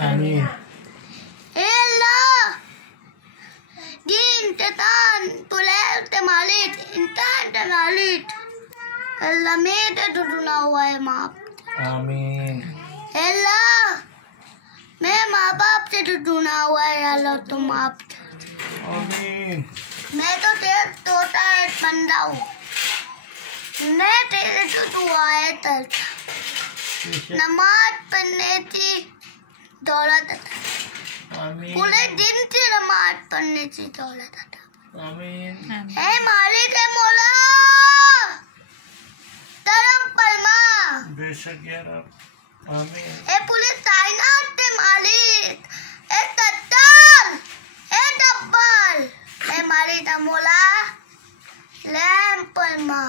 आमीन। Allah din tetan tulel te malit intan te malit Allah में ते टूटना हुआ है माँ। आमीन। Allah मैं माँ बाप से टूटना हुआ है अल्लाह तुम माफ। आमीन। मैं तो तेरा तोता है बंदा हूँ, मैं तेरे तो दुआ है तर नमाज पढ़ने की दौलत आता, आमीन। पूरे दिन से नमाज पढ़ने की दौलत आता। आमीन। हे मालिक है मौला तरम परमा बेशक या रब। आमीन। ए पुलिस कायनात के मालिक ए तत्ताल ए डब्बल ए मालिक है मौला लैम परमा।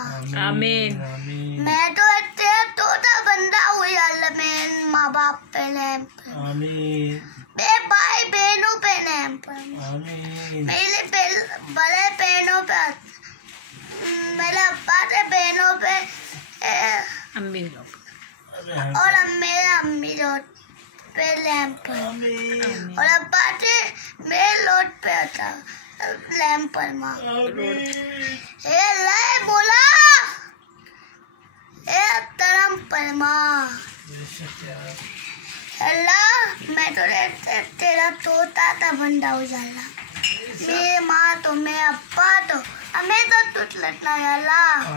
आमीन। आमीन। मैं तो तेरा तोता बंदा हूँ अल्लाह में माँ बाप पे लैम आमीन। मेरे भाई बहनों पे लैम परमा। आमीन। मेरे बड़े बहनों पे मेरे अब्बा के बहनों पे अम्मी और मेरे अम्मी लोग पे लैंप पर आमीन। और अब्बा के मेरे लोग पे था लैंप पर माँ। आमीन। ए अल्लाह बोला ए तरम पर माँ बेशक या रब। अल्लाह मैं तो तेरा तोता था बंदा हो जाला मेरी माँ तो मेरा अब्बा तो हमें तो तुझ लटना अल्लाह।